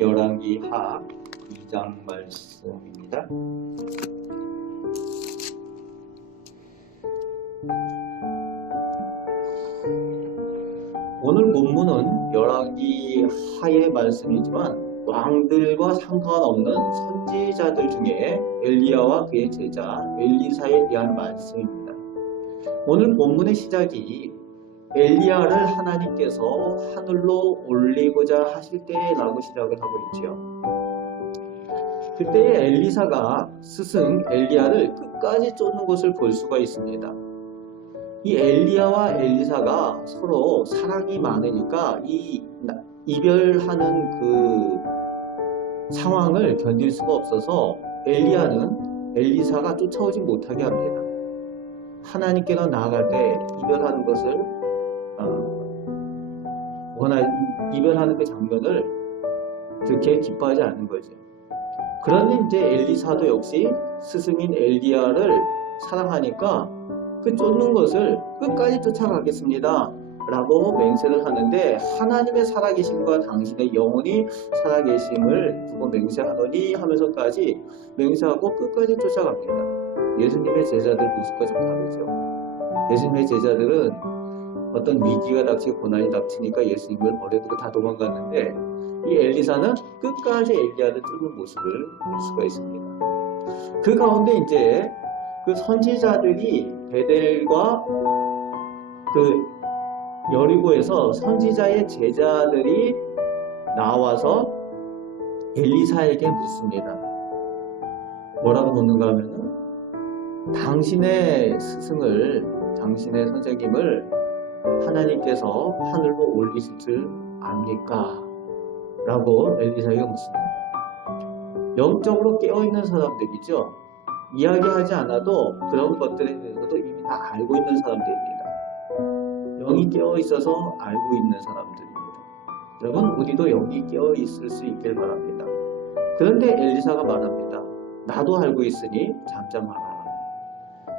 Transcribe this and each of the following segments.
열왕기하 2장 말씀입니다. 오늘 본문은 열왕기하의 말씀이지만 왕들과 상관없는 선지자들 중에 엘리야와 그의 제자 엘리사에 대한 말씀입니다. 오늘 본문의 시작이 엘리야를 하나님께서 하늘로 올리고자 하실 때라고 시작을 하고 있지요. 그때 엘리사가 스승 엘리야를 끝까지 쫓는 것을 볼 수가 있습니다. 이 엘리야와 엘리사가 서로 사랑이 많으니까 이 이별하는 그 상황을 견딜 수가 없어서 엘리야는 엘리사가 쫓아오지 못하게 합니다. 하나님께로 나아갈 때 이별하는 것을 이별하는 그 장면을 그렇게 기뻐하지 않는 거죠. 그런데 이제 엘리사도 역시 스승인 엘리야를 사랑하니까 그 쫓는 것을 끝까지 쫓아가겠습니다 라고 맹세를 하는데, 하나님의 살아계심과 당신의 영혼이 살아계심을 두고 맹세하노니 하면서까지 맹세하고 끝까지 쫓아갑니다. 예수님의 제자들 모습과 좀 다르죠. 예수님의 제자들은 어떤 위기가 닥치고 고난이 닥치니까 예수님을 버려두고 다 도망갔는데, 이 엘리사는 끝까지 엘리야를 쫓는 모습을 볼 수가 있습니다. 그 가운데 이제 그 선지자들이 베델과 그 여리고에서 선지자의 제자들이 나와서 엘리사에게 묻습니다. 뭐라고 묻는가 하면은, 당신의 스승을, 당신의 선생님을 하나님께서 하늘로 올리실 줄 압니까? 라고 엘리사에게 묻습니다. 영적으로 깨어있는 사람들이죠. 이야기하지 않아도 그런 것들에 대해서도 이미 다 알고 있는 사람들입니다. 영이 깨어있어서 알고 있는 사람들입니다. 여러분, 우리도 영이 깨어있을 수 있길 바랍니다. 그런데 엘리사가 말합니다. 나도 알고 있으니 잠잠하라.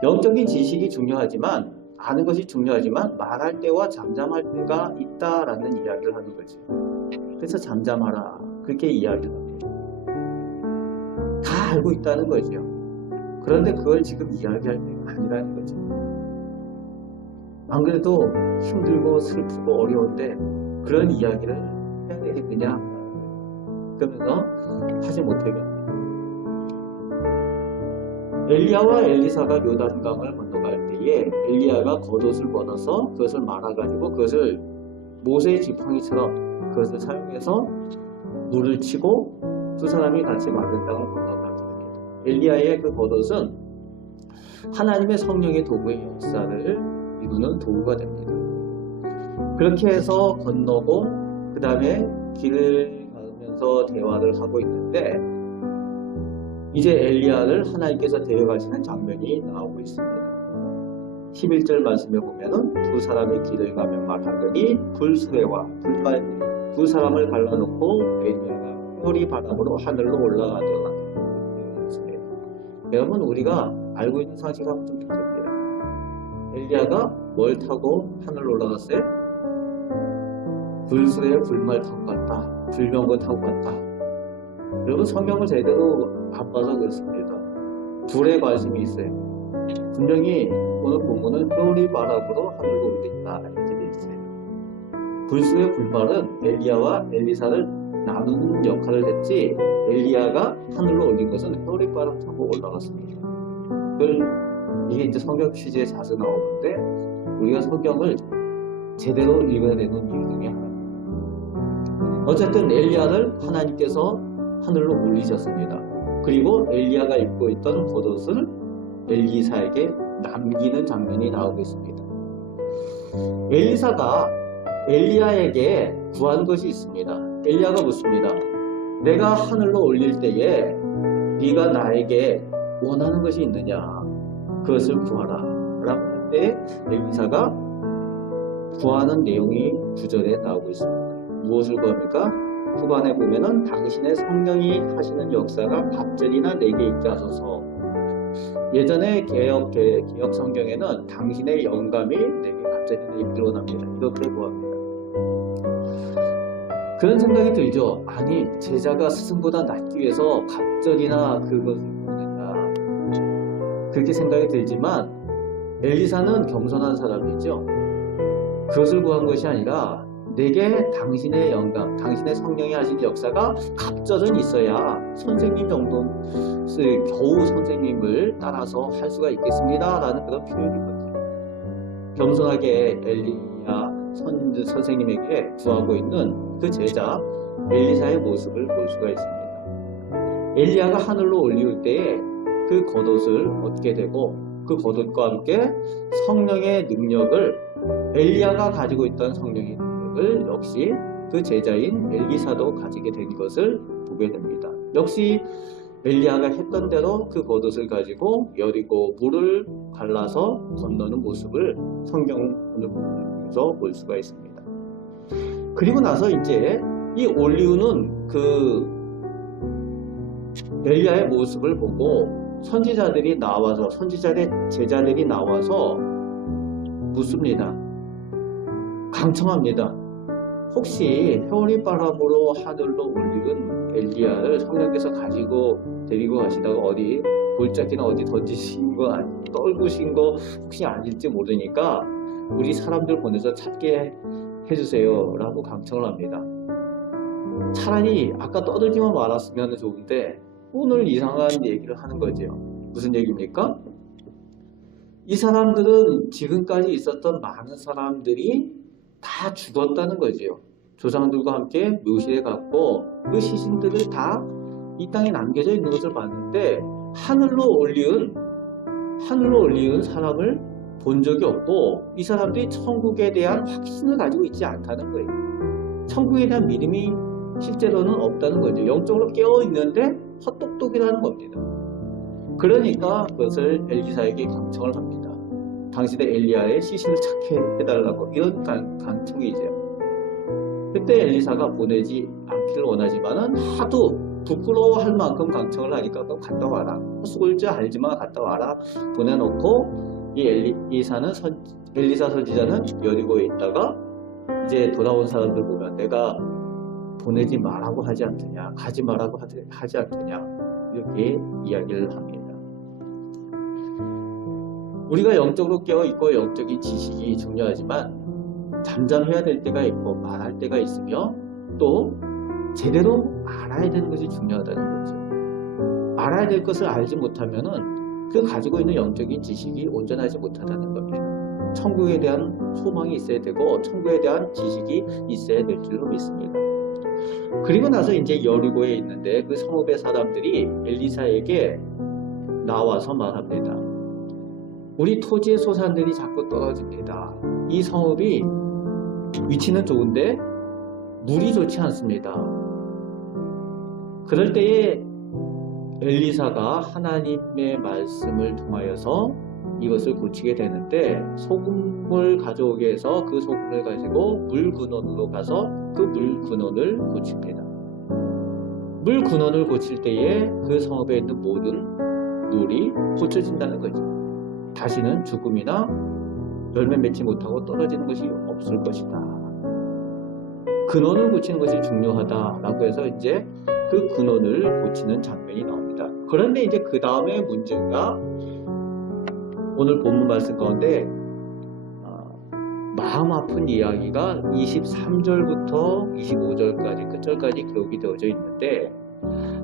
영적인 지식이 중요하지만, 아는 것이 중요하지만 말할 때와 잠잠할 때가 있다라는 이야기를 하는 거죠. 그래서 잠잠하라, 그렇게 이야기를 합니다. 다 알고 있다는 거죠. 그런데 그걸 지금 이야기할 때가 아니라는 거죠. 안 그래도 힘들고 슬프고 어려운데 그런 이야기를 해야 되겠느냐, 그러면서 하지 못하겠네요. 엘리야와 엘리사가 요단강을 건너갈 때에 엘리야가 겉옷을 벗어서 그것을 말아가지고 그것을 모세의 지팡이처럼 그것을 사용해서 물을 치고 두 사람이 같이 마른 땅을 건너가게 됩니다. 엘리야의 그 겉옷은 하나님의 성령의 도구의 역사를 이루는 도구가 됩니다. 그렇게 해서 건너고 그 다음에 길을 가면서 대화를 하고 있는데, 이제 엘리야를 하나님께서 데려가시는 장면이 나오고 있습니다. 11절 말씀에 보면은 두 사람이 길을 가며 말하더니 불수레와 불말 두 사람을 갈라놓고 엘리야가 혈이 바람으로 하늘로 올라가더라. 여러분, 우리가 알고 있는 사실하고 좀 다릅니다. 엘리야가 뭘 타고 하늘로 올라갔어요? 불수레에 불말 타고 갔다. 불병거 타고 갔다. 여러분, 성경을 제대로 안 봐서 그렇습니다. 불에 관심이 있어요. 분명히 오늘 본문은 혈이 바람으로 하늘로 올린다 이렇게 돼 있어요. 불수의 불발은 엘리야와 엘리사를 나누는 역할을 했지, 엘리야가 하늘로 올린 것은 혈이 바람 타고 올라갔습니다. 이게 이제 성경 퀴즈에 자주 나오는데, 우리가 성경을 제대로 읽어야 되는 이유 중에 하나입니다. 어쨌든 엘리야를 하나님께서 하늘로 올리셨습니다. 그리고 엘리야가 입고 있던 겉옷을 엘리사에게 남기는 장면이 나오고 있습니다. 엘리사가 엘리야에게 구한 것이 있습니다. 엘리야가 묻습니다. 내가 하늘로 올릴 때에 네가 나에게 원하는 것이 있느냐, 그것을 구하라 라고 할 때 엘리사가 구하는 내용이 9절에 나오고 있습니다. 무엇을 구합니까? 후반에 보면은 당신의 성령이 하시는 역사가 갑절이나 내게 있게 하소서. 예전에 개역 성경에는 당신의 영감이 내게 갑자기 들어납니다. 이렇게 구합니다. 그런 생각이 들죠. 아니, 제자가 스승보다 낫기 위해서 갑절이나 그것을 구하느냐, 그렇게 생각이 들지만 엘리사는 겸손한 사람이죠. 그것을 구한 것이 아니라 내게 당신의 영감, 당신의 성령이 하신 역사가 갑절은 있어야 선생님 정도, 겨우 선생님을 따라서 할 수가 있겠습니다 라는 그런 표현이거든요. 겸손하게 엘리야 선생님에게 구하고 있는 그 제자 엘리사의 모습을 볼 수가 있습니다. 엘리야가 하늘로 올리울 때에 그 겉옷을 얻게 되고, 그 겉옷과 함께 성령의 능력을, 엘리야가 가지고 있던 성령의 능력을 역시 그 제자인 엘리사도 가지게 된 것을 보게 됩니다. 역시 엘리야가 했던 대로 그 겉옷을 가지고 여리고 물을 갈라서 건너는 모습을 성경 오늘 본문에서 볼 수가 있습니다. 그리고 나서 이제 이 올리우는 그 엘리야의 모습을 보고 선지자들의 제자들이 나와서 묻습니다. 강청합니다. 혹시 해오리바람으로 하늘로 올리는 엘리야를 성령께서 가지고 데리고 가시다가 어디 골짜기나 어디 던지신 거 떨구신 거 혹시 아닐지 모르니까 우리 사람들 보내서 찾게 해주세요 라고 강청을 합니다. 차라리 아까 떠들기만 말았으면 좋은데 오늘 이상한 얘기를 하는 거죠. 무슨 얘기입니까? 이 사람들은 지금까지 있었던 많은 사람들이 다 죽었다는 거지요. 조상들과 함께 묘실에 갔고 그 시신들을 다 이 땅에 남겨져 있는 것을 봤는데 하늘로 올리운 사람을 본 적이 없고 이 사람들이 천국에 대한 확신을 가지고 있지 않다는 거예요. 천국에 대한 믿음이 실제로는 없다는 거죠. 영적으로 깨어 있는데 헛똑똑이라는 겁니다. 그러니까 그것을 엘리사에게 강청을 합니다. 당신의 엘리야의 시신을 찾게 해달라고, 이런 강청이죠. 그때 엘리사가 보내지 않기를 원하지만은 하도 부끄러워할 만큼 강청을 하니까 그럼 갔다 와라. 헛수고일 줄 알지만 갔다 와라. 보내놓고 이 엘리사 선지자는 여리고에 있다가 이제 돌아온 사람들 보면 내가 보내지 말라고 하지 않더냐, 가지 말라고 하지 않더냐, 이렇게 이야기를 합니다. 우리가 영적으로 깨어있고 영적인 지식이 중요하지만 잠잠해야 될 때가 있고 말할 때가 있으며 또 제대로 알아야 되는 것이 중요하다는 거죠. 알아야 될 것을 알지 못하면은 그 가지고 있는 영적인 지식이 온전하지 못하다는 겁니다. 천국에 대한 소망이 있어야 되고 천국에 대한 지식이 있어야 될 줄로 믿습니다. 그리고 나서 이제 여리고에 있는데 그 성읍의 사람들이 엘리사에게 나와서 말합니다. 우리 토지의 소산들이 자꾸 떨어집니다. 이 성읍이 위치는 좋은데 물이 좋지 않습니다. 그럴 때에 엘리사가 하나님의 말씀을 통하여서 이것을 고치게 되는데 소금을 가져오게 해서 그 소금을 가지고 물 근원으로 가서 그 물 근원을 고칩니다. 물 근원을 고칠 때에 그 성읍에 있는 모든 물이 고쳐진다는 거죠. 다시는 죽음이나 열매 맺지 못하고 떨어지는 것이 없을 것이다. 근원을 고치는 것이 중요하다라고 해서 이제 그 근원을 고치는 장면이 나옵니다. 그런데 이제 그 다음에 문제가 오늘 본문 말씀 가운데 마음 아픈 이야기가 23절부터 25절까지 끝절까지 기록이 되어져 있는데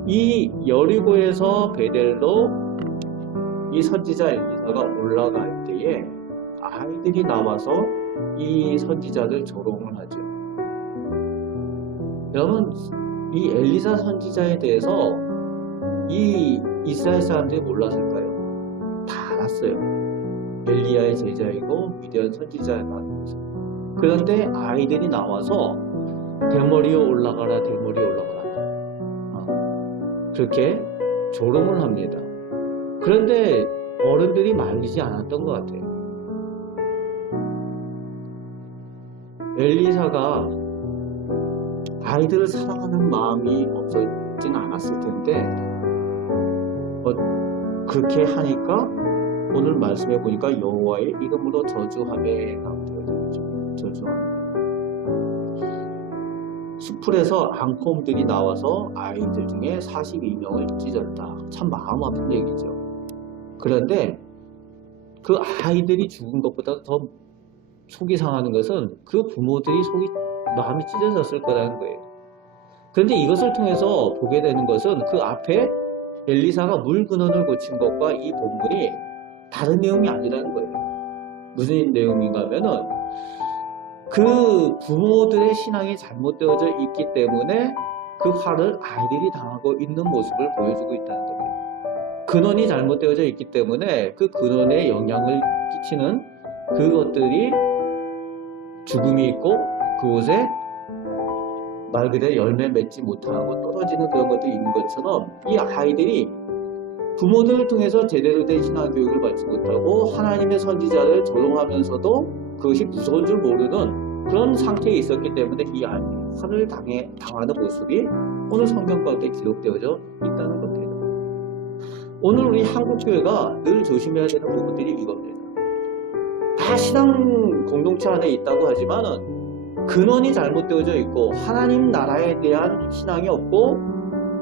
이 여리고에서 베델로 이 선지자 엘리사가 올라갈 때에 아이들이 나와서 이 선지자를 조롱을 하죠. 여러분, 이 엘리사 선지자에 대해서 이 이스라엘 사람들이 몰랐을까요? 다 알았어요. 엘리야의 제자이고 위대한 선지자라는 것을. 그런데 아이들이 나와서 대머리에 올라가라, 대머리에 올라가라. 그렇게 조롱을 합니다. 그런데 어른들이 말리지 않았던 것 같아요. 엘리사가 아이들을 사랑하는 마음이 없어지진 않았을 텐데 그렇게 하니까 오늘 말씀해 보니까 여호와의 이름으로 저주하며 저주하며. 수풀에서 앙콤들이 나와서 아이들 중에 42명을 찢었다. 참 마음 아픈 얘기죠. 그런데 그 아이들이 죽은 것보다 더 속이 상하는 것은 그 부모들이 마음이 찢어졌을 거라는 거예요. 그런데 이것을 통해서 보게 되는 것은 그 앞에 엘리사가 물 근원을 고친 것과 이 본문이 다른 내용이 아니라는 거예요. 무슨 내용인가 하면은 그 부모들의 신앙이 잘못되어져 있기 때문에 그 화를 아이들이 당하고 있는 모습을 보여주고 있다는 겁니다. 근원이 잘못되어져 있기 때문에 그 근원에 영향을 끼치는 그것들이 죽음이 있고 그곳에 말 그대로 열매 맺지 못하고 떨어지는 그런 것들이 있는 것처럼 이 아이들이 부모들을 통해서 제대로 된 신앙 교육을 받지 못하고 하나님의 선지자를 조롱하면서도 그것이 무서운 줄 모르는 그런 상태에 있었기 때문에 이 아이들이 화를 당하는 모습이 오늘 성경 가운데 기록되어져 있다는 겁니다. 오늘 우리 한국교회가 늘 조심해야 되는 부분들이 이겁니다. 다 신앙 공동체 안에 있다고 하지만은 근원이 잘못되어져 있고 하나님 나라에 대한 신앙이 없고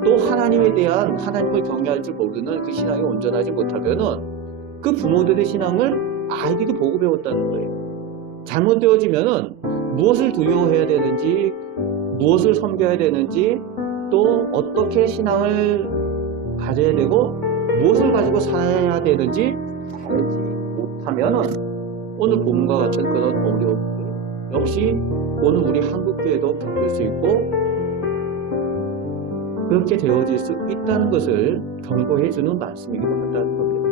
또 하나님에 대한 하나님을 경외할 줄 모르는 그 신앙이 온전하지 못하면은 그 부모들의 신앙을 아이들이 보고 배웠다는 거예요. 잘못되어지면은 무엇을 두려워해야 되는지, 무엇을 섬겨야 되는지, 또 어떻게 신앙을 가져야 되고 무엇을 가지고 살아야 되는지 알지 못하면은 오늘 본문과 같은 그런 어려움들 역시 오늘 우리 한국교회도 겪을 수 있고 그렇게 되어질 수 있다는 것을 경고해주는 말씀이기도 한다는 겁니다.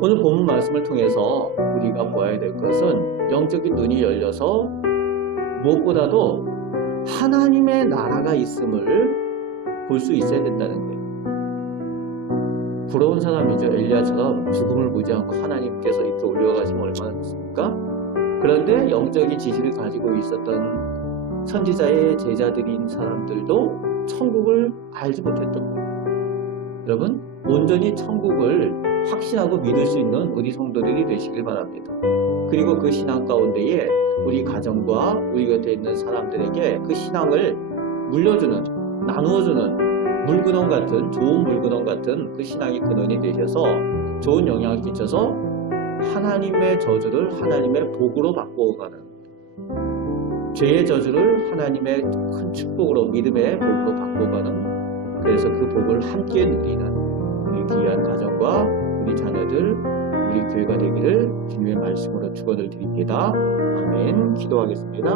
오늘 본문 말씀을 통해서 우리가 보아야 될 것은 영적인 눈이 열려서 무엇보다도 하나님의 나라가 있음을 볼 수 있어야 된다는 거예요. 부러운 사람이죠. 엘리야처럼 죽음을 보지 않고 하나님께서 이렇게 올려가시면 얼마나 좋습니까? 그런데 영적인 지식을 가지고 있었던 선지자의 제자들인 사람들도 천국을 알지 못했던 거예요. 여러분, 온전히 천국을 확신하고 믿을 수 있는 우리 성도들이 되시길 바랍니다. 그리고 그 신앙 가운데에 우리 가정과 우리 곁에 있는 사람들에게 그 신앙을 물려주는, 나누어주는 물근원 같은, 좋은 물근원 같은 그 신앙의 근원이 되셔서 좋은 영향을 끼쳐서 하나님의 저주를 하나님의 복으로 바꾸어가는, 죄의 저주를 하나님의 큰 축복으로, 믿음의 복으로 바꾸어가는, 그래서 그 복을 함께 누리는 우리 귀한 가정과 우리 자녀들, 우리 교회가 되기를 주님의 말씀으로 축원을 드립니다. 아멘. 기도하겠습니다.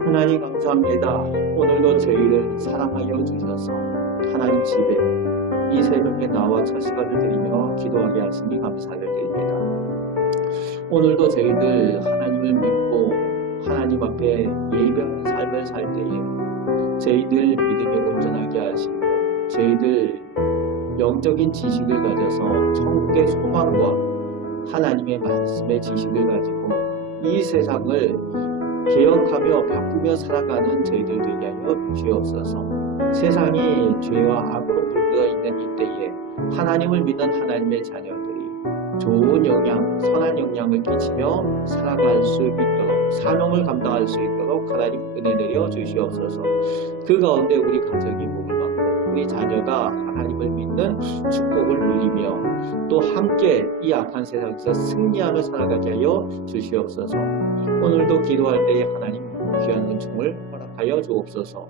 하나님 감사합니다. 오늘도 저희를 사랑하여 주셔서 하나님 집에 이 새벽에 나와 첫 시간을 드리며 기도하게 하시니 감사를 드립니다. 오늘도 저희들 하나님을 믿고 하나님 앞에 예의 바른 삶을 살 때에 저희들 믿음이 온전하게 하시고 저희들 영적인 지식을 가져서 천국의 소망과 하나님의 말씀의 지식을 가지고 이 세상을 개혁하며 바꾸며 살아가는 저희들 되게 하여 주시옵소서. 세상이 죄와 악으로 물들어 있는 이때에 하나님을 믿는 하나님의 자녀들이 좋은 영향, 선한 영향을 끼치며 살아갈 수 있도록, 사명을 감당할 수 있도록 하나님 은혜 내려 주시옵소서. 그 가운데 우리 가정이 복을 받고 우리 자녀가 하나님을 믿는 축복을 누리며 또 함께 이 악한 세상에서 승리하며 살아가게 하여 주시옵소서. 오늘도 기도할 때에 하나님 귀한 은총을 허락하여 주옵소서.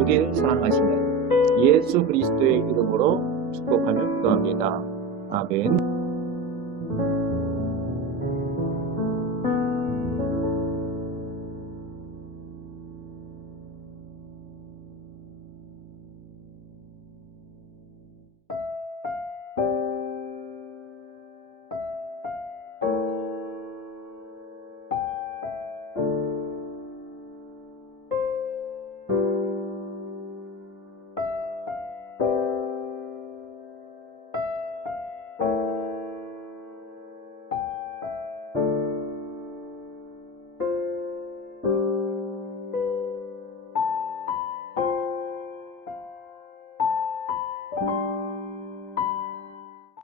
우리를 사랑하시는 예수 그리스도의 이름으로 축복하며 기도합니다. 아멘.